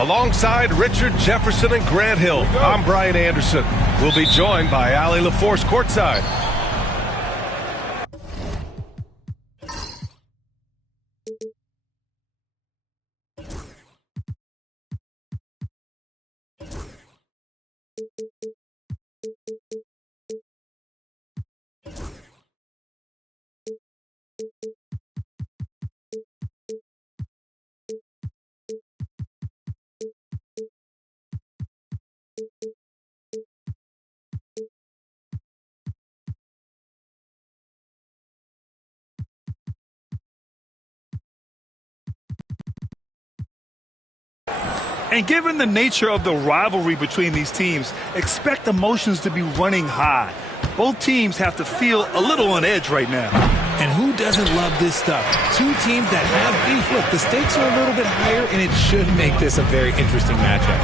Alongside Richard Jefferson and Grant Hill, I'm Brian Anderson. We'll be joined by Allie LaForce courtside. And given the nature of the rivalry between these teams, expect emotions to be running high. Both teams have to feel a little on edge right now. And who doesn't love this stuff? Two teams that have beef. Look, the stakes are a little bit higher, and it should make this a very interesting matchup.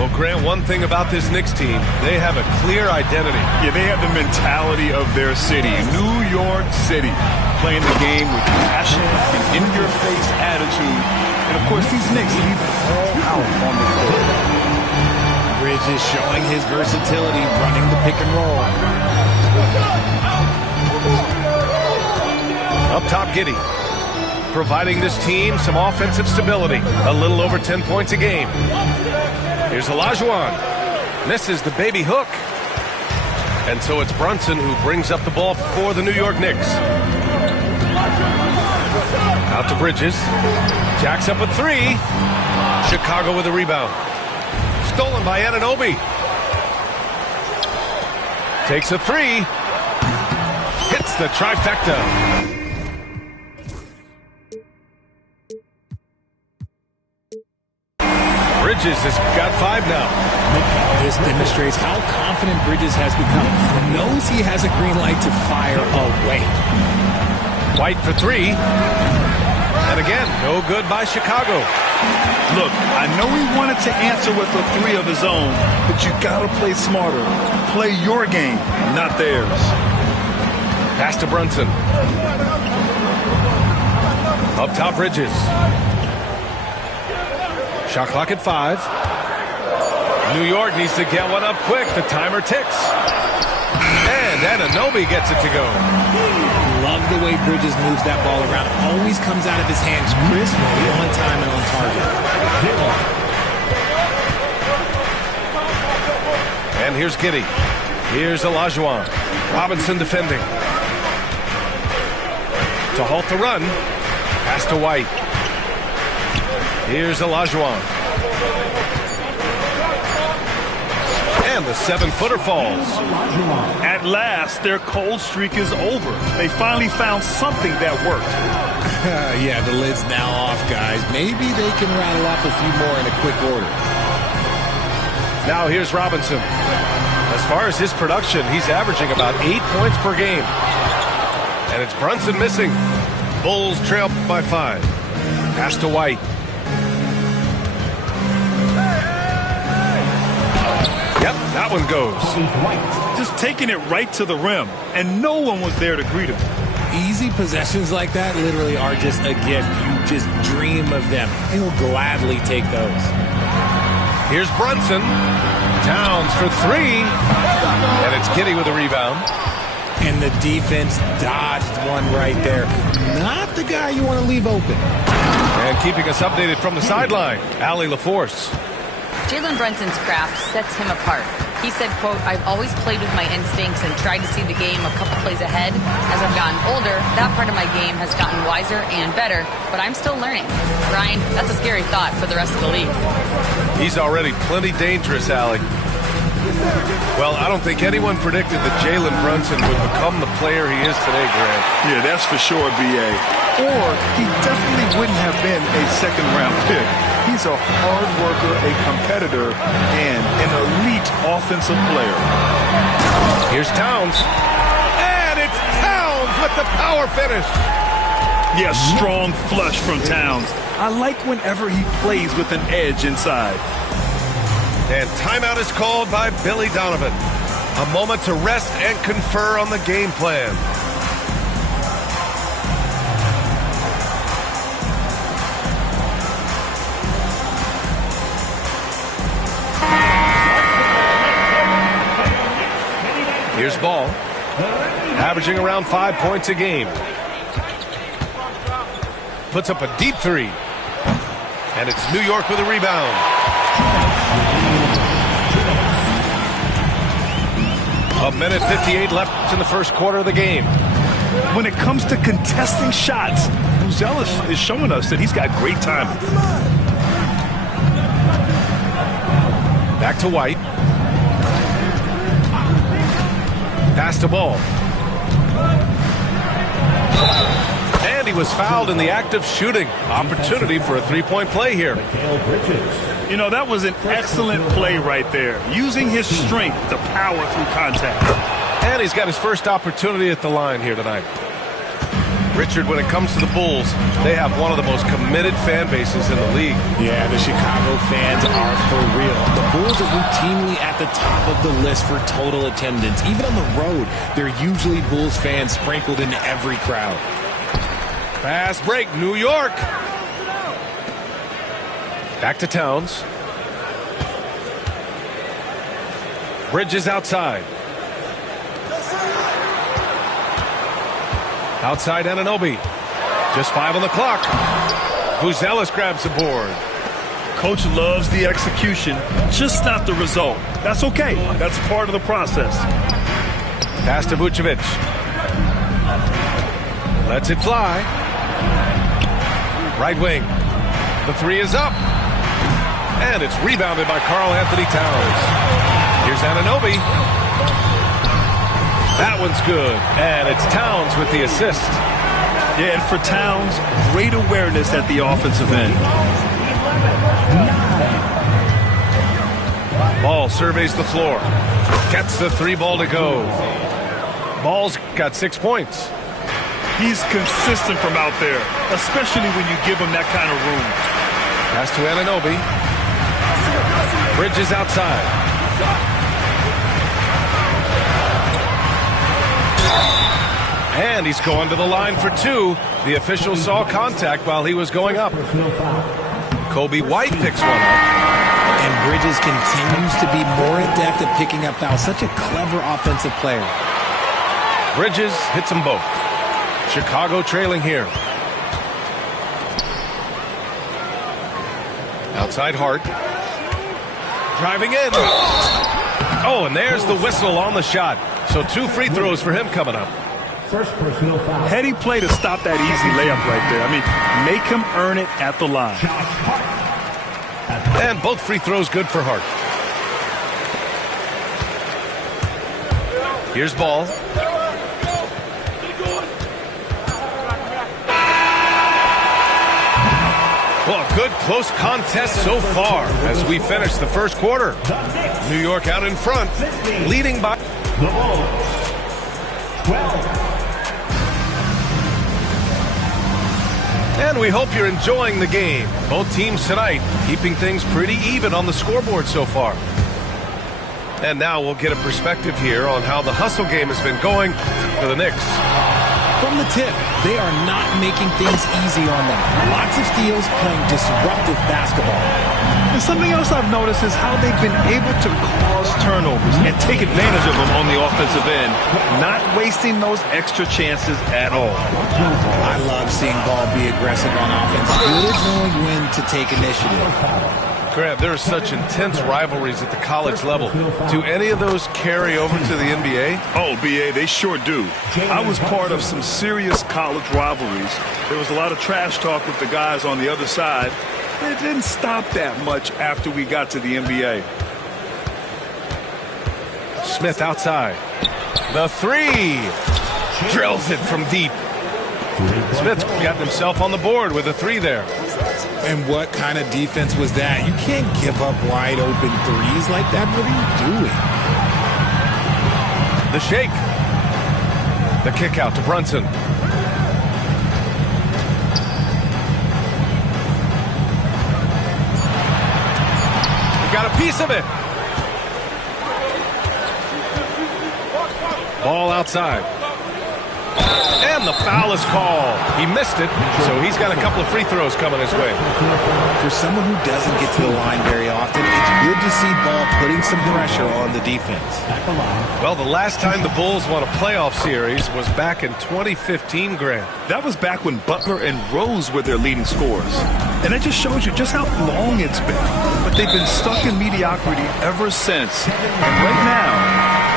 Well, Grant, one thing about this Knicks team, they have a clear identity. Yeah, they have the mentality of their city, New York City, playing the game with passion and in-your-face attitude. And, of course, these Knicks leave it all out on the floor. Bridges showing his versatility, running the pick and roll. Up top, Giddey, providing this team some offensive stability. A little over 10 points a game. Here's Olajuwon. Misses the baby hook. And so it's Brunson who brings up the ball for the New York Knicks. Out to Bridges. Jacks up a three. Chicago with a rebound. Stolen by Anunoby. Takes a three. Hits the trifecta. Bridges has got 5 now. This demonstrates how confident Bridges has become. Knows he has a green light to fire away. White for 3. And again, no good by Chicago. Look, I know he wanted to answer with a 3 of his own, but you gotta play smarter. Play your game, not theirs. Pass to Brunson. Up top, Bridges. Shot clock at 5. New York needs to get one up quick. The timer ticks. And Anunoby gets it to go. Love the way Bridges moves that ball around. Always comes out of his hands crisp, on time and on target. And here's Giddey. Here's Olajuwon. Robinson defending. To halt the run. Pass to White. Here's Olajuwon. And the 7-footer falls. At last, their cold streak is over. They finally found something that worked. Yeah, the lid's now off, guys. Maybe they can rattle off a few more in a quick order. Now here's Robinson. As far as his production, he's averaging about 8 points per game. And it's Brunson missing. Bulls trail by 5. Pass to White. Yep, that one goes. Just taking it right to the rim, and no one was there to greet him. Easy possessions like that literally are just a gift. You just dream of them. He'll gladly take those. Here's Brunson. Towns for 3. And it's Giddey with a rebound. And the defense dodged one right there. Not the guy you want to leave open. And keeping us updated from the sideline, Allie LaForce. Jalen Brunson's craft sets him apart. He said, quote, "I've always played with my instincts and tried to see the game a couple plays ahead. As I've gotten older, that part of my game has gotten wiser and better, but I'm still learning." Brian, that's a scary thought for the rest of the league. He's already plenty dangerous, Allie. Well, I don't think anyone predicted that Jalen Brunson would become the player he is today, Grant. Yeah, that's for sure, B.A. Or he definitely wouldn't have been a second-round pick. He's a hard worker, a competitor, and an elite offensive player. Here's Towns. And it's Towns with the power finish. Yeah, strong flush from Towns. I like whenever he plays with an edge inside. And timeout is called by Billy Donovan. A moment to rest and confer on the game plan. Here's Ball. Averaging around 5 points a game. Puts up a deep three. And it's New York with a rebound. A minute 58 left in the first quarter of the game. When it comes to contesting shots, Buzelis is showing us that he's got great timing. Back to White. Pass to Ball. And he was fouled in the act of shooting. Opportunity for a three-point play here. You know, that was an excellent play right there. Using his strength to power through contact. And he's got his first opportunity at the line here tonight. Richard, when it comes to the Bulls, they have one of the most committed fan bases in the league. Yeah, the Chicago fans are for real. The Bulls are routinely at the top of the list for total attendance. Even on the road, they're usually Bulls fans sprinkled into every crowd. Fast break, New York. Back to Towns. Bridges outside. Outside Anunoby. Just 5 on the clock. Buzelis grabs the board. Coach loves the execution, just not the result. That's okay. That's part of the process. Pass to Vucevic. Lets it fly. Right wing. The three is up. And it's rebounded by Karl-Anthony Towns. Here's Anunoby. That one's good. And it's Towns with the assist. Yeah, and for Towns, great awareness at the offensive end. Ball surveys the floor. Gets the three ball to go. Ball's got 6 points. He's consistent from out there, especially when you give him that kind of room. Pass to Anunoby. Bridges outside. And he's going to the line for two. The official saw contact while he was going up. Kobe White picks one up. And Bridges continues to be more adept at picking up fouls. Such a clever offensive player. Bridges hits them both. Chicago trailing here. Outside Hart. Driving in. Oh, and there's the whistle on the shot. So 2 free throws for him coming up. First personal foul. Heady play to stop that easy layup right there. I mean, make him earn it at the line. And both free throws good for Hart. Here's Ball. Well, good close contest so far as we finish the first quarter. New York out in front, leading by the Bulls 12. And we hope you're enjoying the game. Both teams tonight keeping things pretty even on the scoreboard so far. And now we'll get a perspective here on how the hustle game has been going for the Knicks. From the tip, they are not making things easy on them. Lots of steals, playing disruptive basketball. And something else I've noticed is how they've been able to cause turnovers and take advantage of them on the offensive end, not wasting those extra chances at all. I love seeing Ball be aggressive on offense. Good knowing when to take initiative. Grant, there are such intense rivalries at the college level. Do any of those carry over to the NBA? Oh, BA, they sure do. I was part of some serious college rivalries. There was a lot of trash talk with the guys on the other side. It didn't stop that much after we got to the NBA. Smith outside. The three. Drills it from deep. Smith got himself on the board with a three there. And what kind of defense was that? You can't give up wide open threes like that. What are you doing? The shake. The kick out to Brunson. He got a piece of it. Ball outside. And the foul is called. He missed it, so he's got a couple of free throws coming his way. For someone who doesn't get to the line very often, it's good to see Ball putting some pressure on the defense. Well, the last time the Bulls won a playoff series was back in 2015, Grant. That was back when Butler and Rose were their leading scorers. And that just shows you just how long it's been. But they've been stuck in mediocrity ever since. And right now,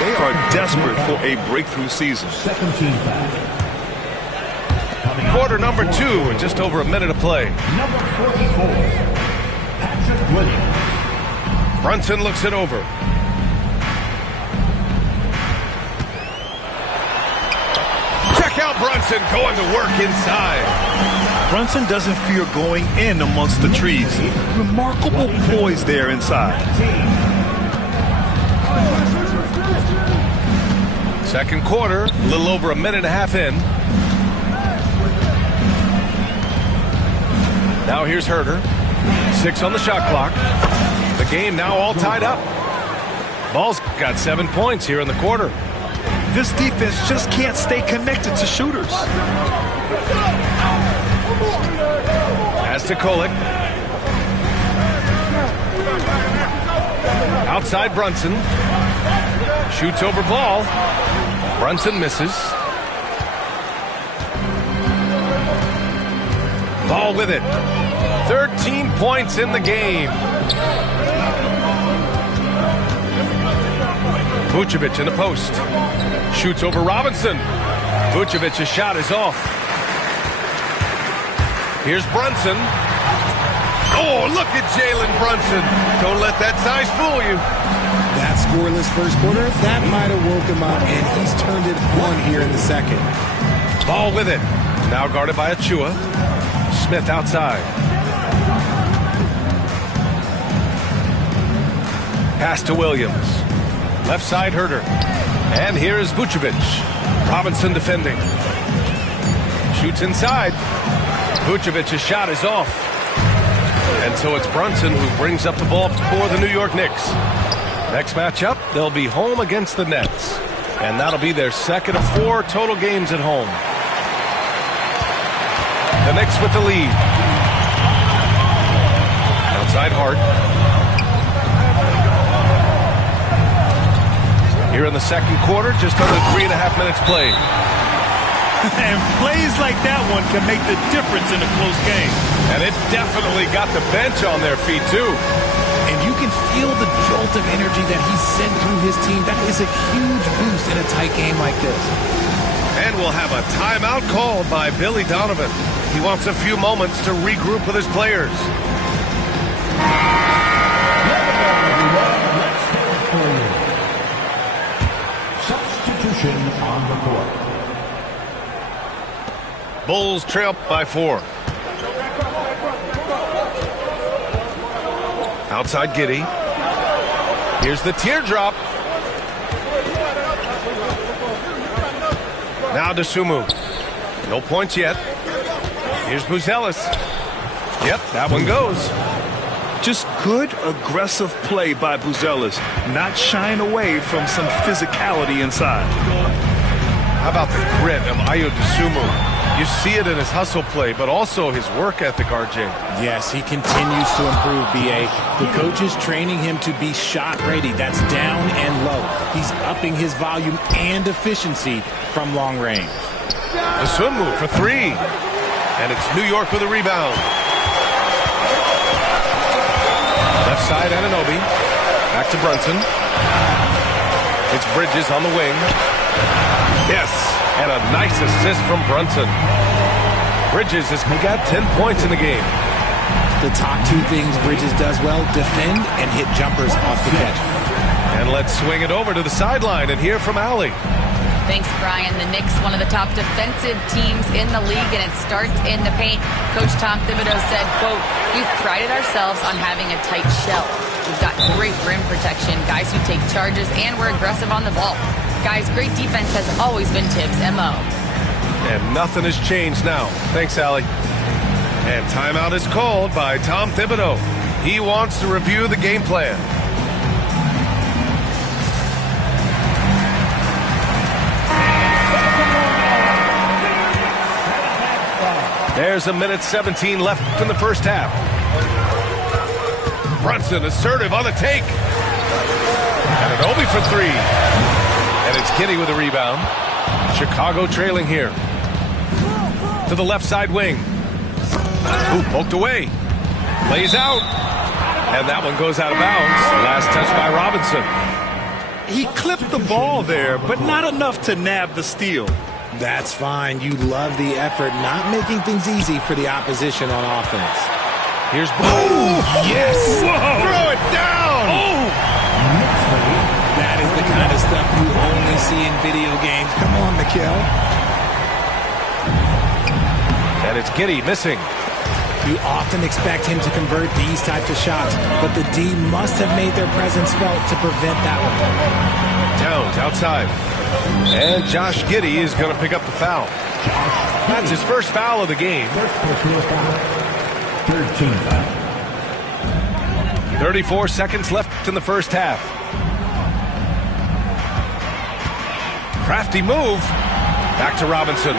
they are desperate for a breakthrough season. Quarter number 2 and just over a minute of play. Number 44, Patrick Williams. Brunson looks it over. Check out Brunson going to work inside. Brunson doesn't fear going in amongst the trees. Remarkable poise there inside. Second quarter, a little over a minute and a half in. Now here's Herter. 6 on the shot clock. The game now all tied up. Ball's got 7 points here in the quarter. This defense just can't stay connected to shooters. Pass to Kolek. Outside Brunson. Shoots over Ball. Brunson misses. Ball with it. 13 points in the game. Vucevic in the post. Shoots over Robinson. Vucevic's shot is off. Here's Brunson. Oh, look at Jalen Brunson. Don't let that size fool you. That scoreless first quarter, that might have woke him up, and he's turned it on here in the second. Ball with it. Now guarded by Achua. Smith outside. Pass to Williams. Left side Herter. And here is Vucevic. Robinson defending. Shoots inside. Vucevic's shot is off. And so it's Brunson who brings up the ball for the New York Knicks. Next matchup, they'll be home against the Nets. And that'll be their second of 4 total games at home. The Knicks with the lead. Outside Hart. Here in the second quarter, just under 3.5 minutes played. And plays like that one can make the difference in a close game. And it definitely got the bench on their feet, too. And you can feel the jolt of energy that he sent through his team. That is a huge boost in a tight game like this. And we'll have a timeout called by Billy Donovan. He wants a few moments to regroup with his players. Substitution on the court. Bulls trail by 4. Outside Giddey. Here's the teardrop. Now Dosunmu. No points yet. Here's Buzelis. Yep, that one goes. Just good, aggressive play by Buzelis, not shying away from some physicality inside. How about the grit of Ayo Dosunmu? You see it in his hustle play, but also his work ethic, RJ. Yes, he continues to improve, B.A. The coach is training him to be shot ready. That's down and low. He's upping his volume and efficiency from long range. Dosunmu for 3. And it's New York with a rebound. Left side, Anunoby. Back to Brunson. It's Bridges on the wing. Yes, and a nice assist from Brunson. Bridges has got 10 points in the game. The top 2 things Bridges does well, defend and hit jumpers off the catch. And let's swing it over to the sideline and hear from Allie. Thanks, Brian. The Knicks, one of the top defensive teams in the league, and it starts in the paint. Coach Tom Thibodeau said, quote, "We've prided ourselves on having a tight shell. We've got great rim protection, guys who take charges, and we're aggressive on the ball. Guys, great defense has always been Tibbs' MO." And nothing has changed now. Thanks, Allie. And timeout is called by Tom Thibodeau. He wants to review the game plan. There's a minute 17 left in the first half. Brunson assertive on the take. Anunoby for three. And it's Giddey with a rebound. Chicago trailing here. To the left side wing. Ooh, poked away. Lays out. And that one goes out of bounds. Last touch by Robinson. He clipped the ball there, but not enough to nab the steal. That's fine. You love the effort, not making things easy for the opposition on offense. Here's boom. Yes. Whoa. Throw it down. Oh. That is the kind of stuff you only see in video games. Come on, Mikal. And it's Giddey missing. You often expect him to convert these types of shots, but the D must have made their presence felt to prevent that one. Towns outside. And Josh Giddey is going to pick up the foul. That's his first foul of the game. First personal foul. 13 foul. 34 seconds left in the first half. Crafty move. Back to Robinson.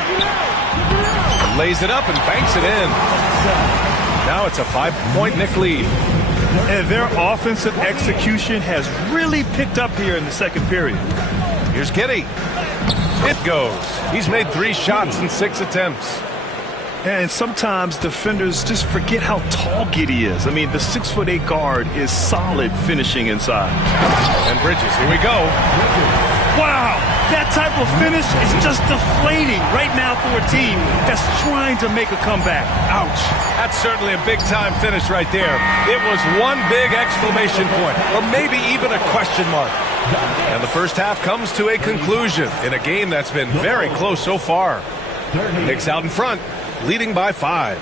Lays it up and banks it in. Now it's a 5-point Knick lead. And their offensive execution has really picked up here in the second period. Here's Giddey. It goes. He's made 3 shots in 6 attempts. And sometimes defenders just forget how tall Giddey is. I mean, the 6'8" guard is solid finishing inside. And Bridges, here we go. Wow, that type of finish is just deflating right now for a team that's trying to make a comeback. Ouch. That's certainly a big-time finish right there. It was one big exclamation point, or maybe even a question mark. And the first half comes to a conclusion in a game that's been very close so far. Knicks out in front, leading by 5.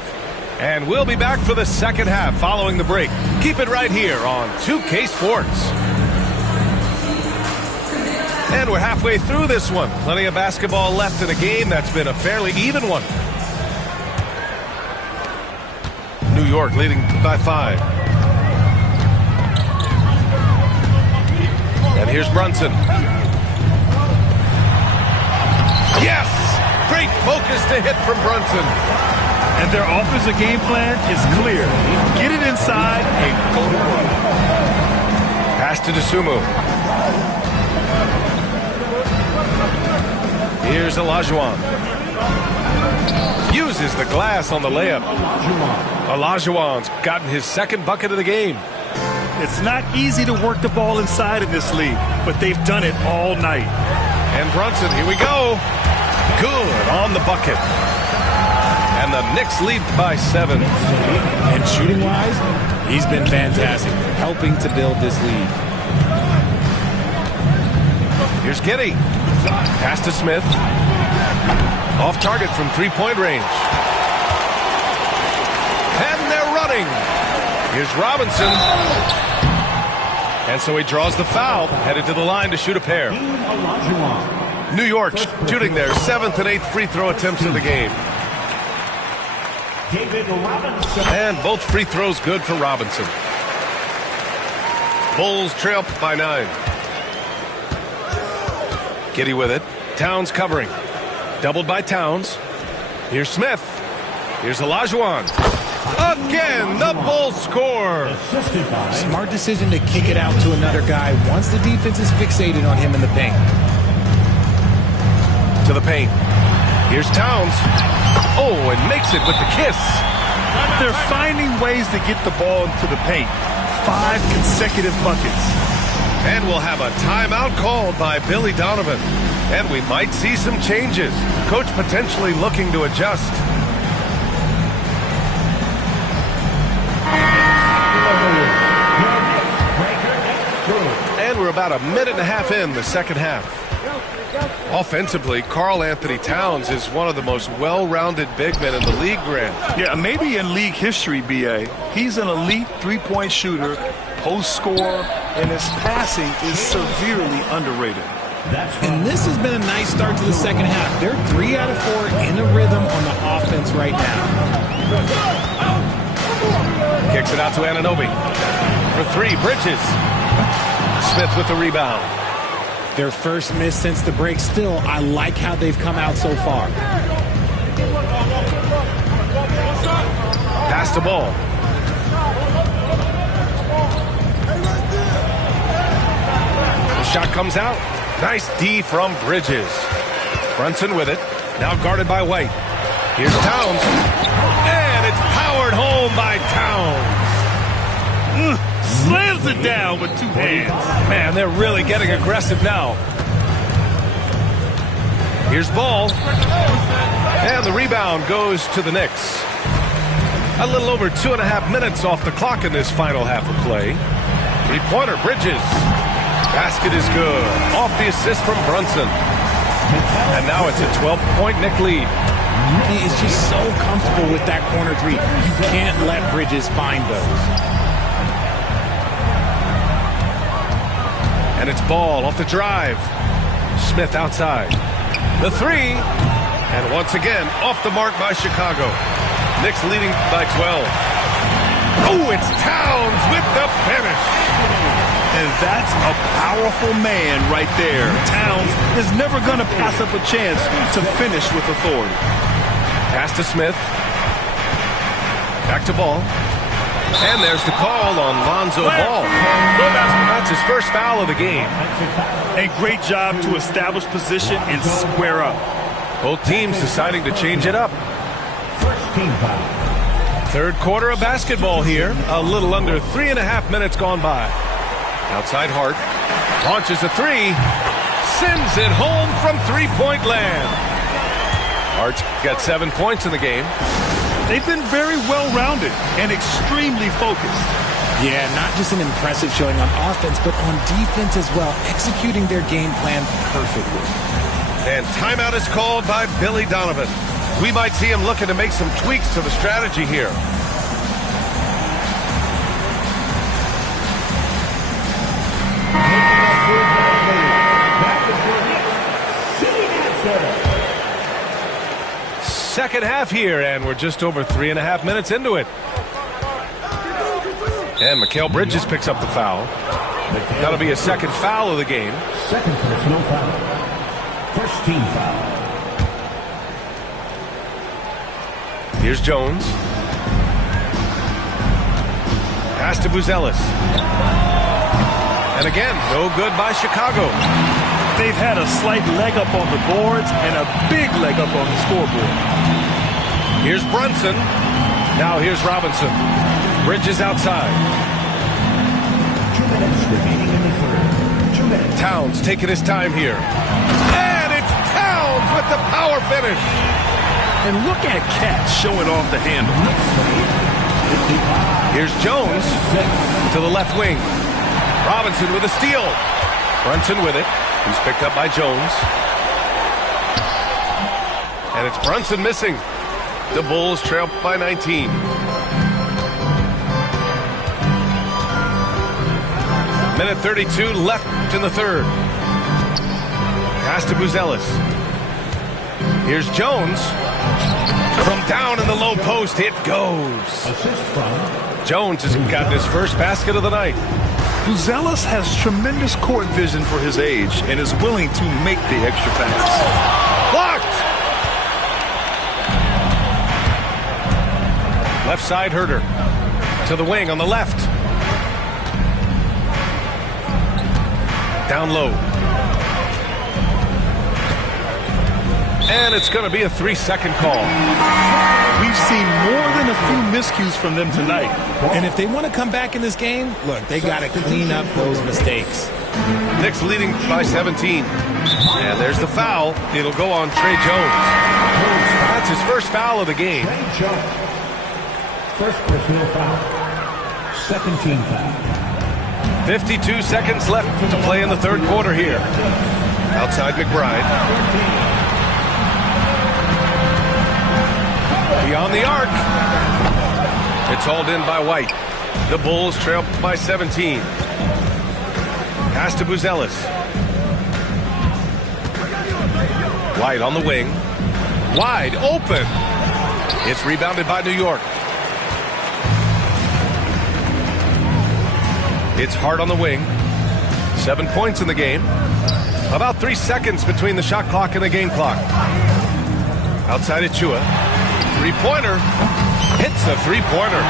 And we'll be back for the second half following the break. Keep it right here on 2K Sports. And we're halfway through this one. Plenty of basketball left in a game that's been a fairly even one. New York leading by 5. And here's Brunson. Yes! Great focus to hit from Brunson. And their offensive game plan is clear. Get it inside and go to work. Pass to Dosunmu. Here's Olajuwon. Uses the glass on the layup. Olajuwon's gotten his second bucket of the game. It's not easy to work the ball inside of this league, but they've done it all night. And Brunson, here we go. Good on the bucket. And the Knicks lead by 7. And shooting-wise, he's been fantastic, helping to build this lead. Here's Giddey. Pass to Smith. Off target from 3-point range. And they're running. Here's Robinson. And so he draws the foul, headed to the line to shoot a pair. New York shooting their 7th and 8th free throw attempts of the game. And both free throws good for Robinson. Bulls trail by 9. Giddey with it. Towns covering. Doubled by Towns. Here's Smith. Here's Olajuwon. Again, the Bulls score. Smart decision to kick it out to another guy once the defense is fixated on him in the paint. To the paint. Here's Towns. Oh, and makes it with the kiss. They're finding ways to get the ball into the paint. 5 consecutive buckets. And we'll have a timeout called by Billy Donovan. And we might see some changes. Coach potentially looking to adjust. And we're about a minute and a half in the second half. Offensively, Karl Anthony Towns is one of the most well-rounded big men in the league, Grant. Yeah, maybe in league history, B.A. He's an elite three-point shooter, post scorer, and his passing is severely underrated. And this has been a nice start to the second half. They're 3 out of 4 in a rhythm on the offense right now. Kicks it out to Anunoby. For 3, Bridges. Smith with the rebound. Their first miss since the break. Still, I like how they've come out so far. Pass the ball. The shot comes out. Nice D from Bridges. Brunson with it. Now guarded by White. Here's Towns. And it's powered home by Towns. Slams it down with two hands. Man, they're really getting aggressive now. Here's Ball. And the rebound goes to the Knicks. A little over 2.5 minutes off the clock in this final half of play. Three-pointer, Bridges. Basket is good. Off the assist from Brunson. And now it's a 12-point Knick lead. He is just so comfortable with that corner three. You can't let Bridges find those. And it's Ball off the drive. Smith outside. The three. And once again, off the mark by Chicago. Knicks leading by 12. Oh, it's Towns with the finish. And that's a powerful man right there. Towns is never going to pass up a chance to finish with authority. Pass to Smith. Back to Ball. And there's the call on Lonzo Ball. That's his first foul of the game. A great job to establish position and square up. Both teams deciding to change it up. First team foul. Third quarter of basketball here. A little under 3.5 minutes gone by. Outside Hart. Launches a three. Sends it home from three-point land. Hart's got 7 points in the game. They've been very well-rounded and extremely focused. Yeah, not just an impressive showing on offense, but on defense as well, executing their game plan perfectly. And timeout is called by Billy Donovan. We might see him looking to make some tweaks to the strategy here. Second half here, and we're just over 3.5 minutes into it. And Mikal Bridges picks up the foul. That'll be a second foul of the game. Second personal foul. First team foul. Here's Jones. Pass to Buzelis. And again, no good by Chicago. They've had a slight leg up on the boards and a big leg up on the scoreboard. Here's Brunson. Now here's Robinson. Bridges outside. 2 minutes remaining in the third. 2 minutes. Towns taking his time here. And it's Towns with the power finish. And look at Cat showing off the handle. Here's Jones to the left wing. Robinson with a steal. Brunson with it. He's picked up by Jones. And it's Brunson missing. The Bulls trail by 19. Minute 32 left in the third. Pass to Buzelis. Here's Jones. From down in the low post, it goes. Assist from Jones has gotten his first basket of the night. Buzelis has tremendous court vision for his age and is willing to make the extra pass. Blocked! Left side, Herter. To the wing on the left. Down low. And it's going to be a 3-second call. We've seen more than a few miscues from them tonight. And if they want to come back in this game, look, they got to clean up those mistakes. Knicks leading by 17. And there's the foul. It'll go on Trey Jones. That's his first foul of the game. Trey Jones. First personal foul. Second team foul. 52 seconds left to play in the third quarter here. Outside McBride. Beyond the arc. It's hauled in by White. The Bulls trail by 17. Pass to Buzelis. White on the wing. Wide open. It's rebounded by New York. It's Hart on the wing. 7 points in the game. About 3 seconds between the shot clock and the game clock. Outside Achua. Three-pointer. hits a three-pointer.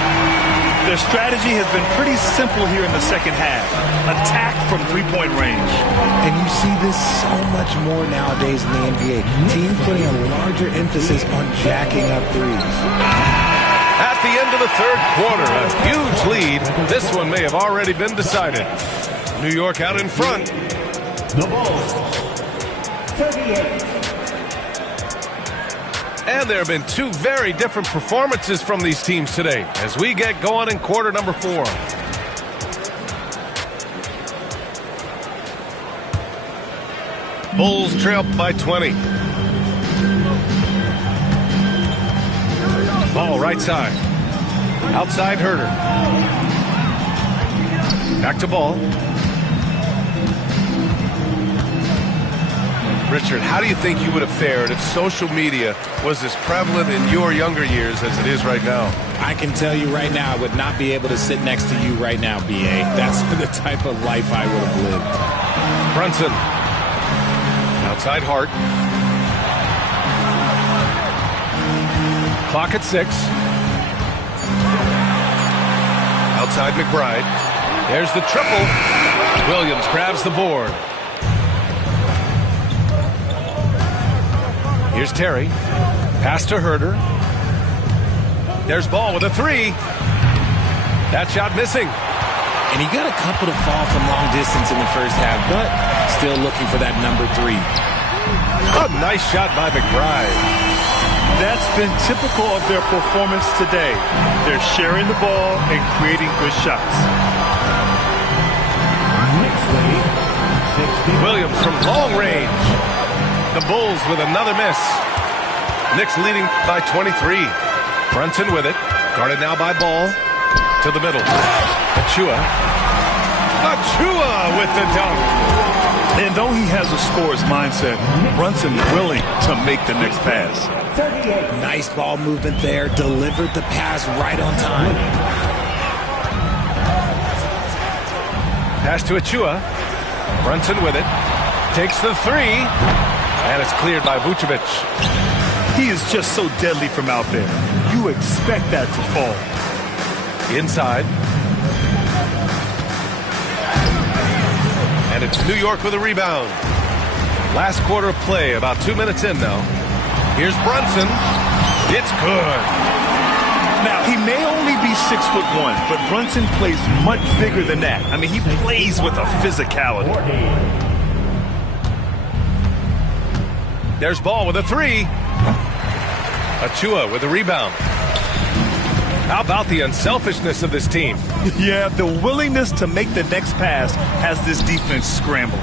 Their strategy has been pretty simple here in the second half. Attack from three-point range. And you see this so much more nowadays in the NBA. Teams putting a larger emphasis on jacking up threes. At the end of the third quarter, a huge lead. This one may have already been decided. New York out in front. The Bulls, 38. And there have been two very different performances from these teams today as we get going in quarter number 4. Bulls trail by 20. Ball right side. Outside Herder. Back to Ball. Richard, how do you think you would have fared if social media was as prevalent in your younger years as it is right now? I can tell you right now, I would not be able to sit next to you right now, B.A. That's the type of life I would have lived. Brunson. Outside Hart. Clock at 6. Outside McBride. There's the triple. Williams grabs the board. Here's Terry. Pass to Herder. There's Ball with a 3. That shot missing. And he got a couple to fall from long distance in the first half, but still looking for that number 3. A nice shot by McBride. That's been typical of their performance today. They're sharing the ball and creating good shots. Williams from long range. The Bulls with another miss. Knicks leading by 23. Brunson with it. Guarded now by Ball. To the middle. Achua. Achua with the dunk. And though he has a scorer's mindset, Brunson willing to make the next pass. Nice ball movement there. Delivered the pass right on time. Pass to Achua. Brunson with it. Takes the 3. And it's cleared by Vucevic. He is just so deadly from out there. You expect that to fall. Inside. And it's New York with a rebound. Last quarter of play, about 2 minutes in now. Here's Brunson. It's good. Now, he may only be 6'1", but Brunson plays much bigger than that. I mean, he plays with a physicality. There's Ball with a 3. Achua with a rebound. How about the unselfishness of this team? Yeah, the willingness to make the next pass has this defense scrambling.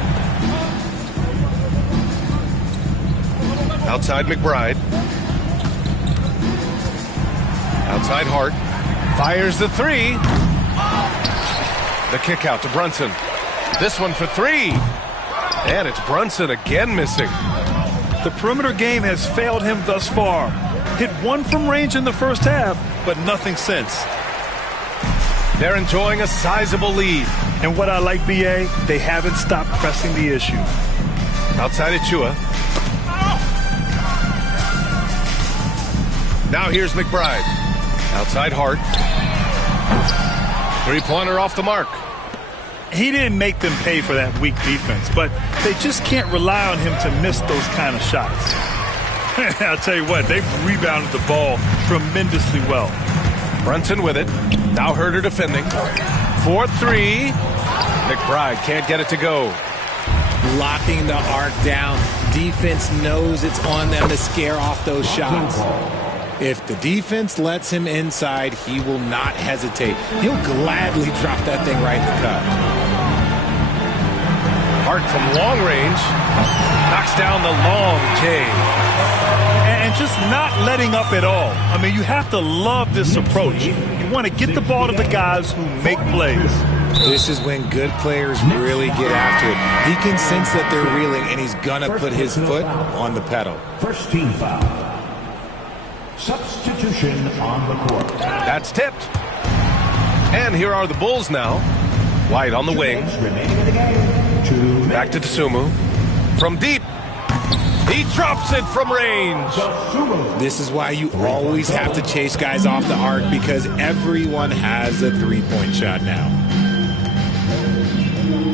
Outside McBride. Outside Hart. Fires the 3. The kick out to Brunson. This one for 3. And it's Brunson again missing. The perimeter game has failed him thus far. Hit 1 from range in the first half, but nothing since. They're enjoying a sizable lead. And what I like, B.A., they haven't stopped pressing the issue. Outside Achua. Now here's McBride. Outside Hart. Three-pointer off the mark. He didn't make them pay for that weak defense, but they just can't rely on him to miss those kind of shots. I'll tell you what, they've rebounded the ball tremendously well. Brunson with it. Now Herder defending. 4-3. McBride can't get it to go. Locking the arc down. Defense knows it's on them to scare off those shots. If the defense lets him inside, he will not hesitate. He'll gladly drop that thing right in the cup. Hart from long range. Knocks down the long J. And just not letting up at all. I mean, you have to love this approach. You want to get the ball to the guys who make plays. This is when good players really get after it. He can sense that they're reeling, and he's going to put his foot on the pedal. First team foul. Substitution on the court. That's tipped. And here are the Bulls now. White on the wing. Remaining in the game. 2 minutes. Back to Dosunmu. From deep. He drops it from range. This is why you always have to chase guys off the arc, because everyone has a three-point shot now.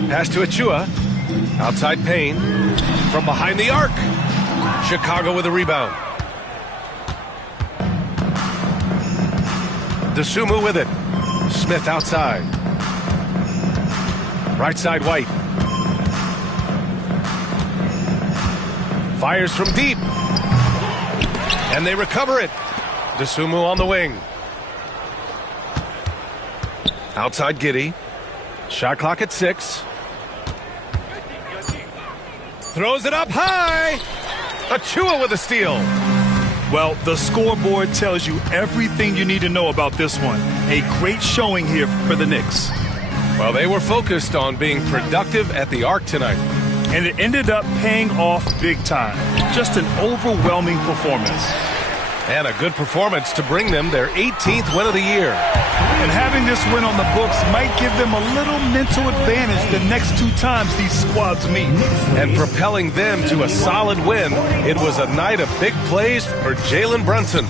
Pass to Achua. Outside Payne. From behind the arc. Chicago with a rebound. Dosunmu with it. Smith outside. Right side White. Fires from deep. And they recover it. Dosunmu on the wing. Outside Giddey. Shot clock at 6. Throws it up high. Achua with a steal. Well, the scoreboard tells you everything you need to know about this one. A great showing here for the Knicks. Well, they were focused on being productive at the arc tonight. And it ended up paying off big time. Just an overwhelming performance. And a good performance to bring them their 18th win of the year. And having this win on the books might give them a little mental advantage the next 2 times these squads meet. And propelling them to a solid win, it was a night of big plays for Jalen Brunson.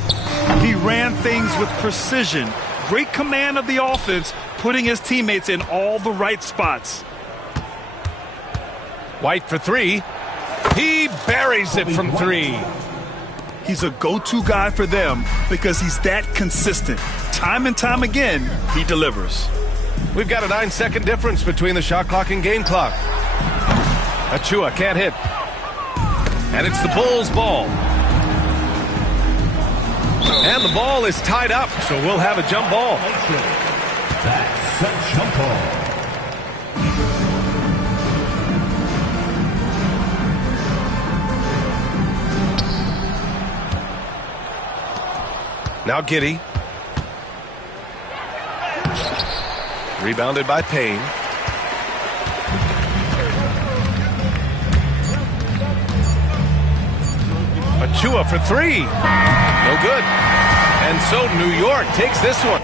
He ran things with precision. Great command of the offense, putting his teammates in all the right spots. White for 3. He buries it from 3. He's a go-to guy for them because he's that consistent. Time and time again, he delivers. We've got a 9-second difference between the shot clock and game clock. Achua can't hit. And it's the Bulls' ball. And the ball is tied up, so we'll have a jump ball. That's a jump ball. Now Giddey. Rebounded by Payne. Achua for 3. No good. And so New York takes this one.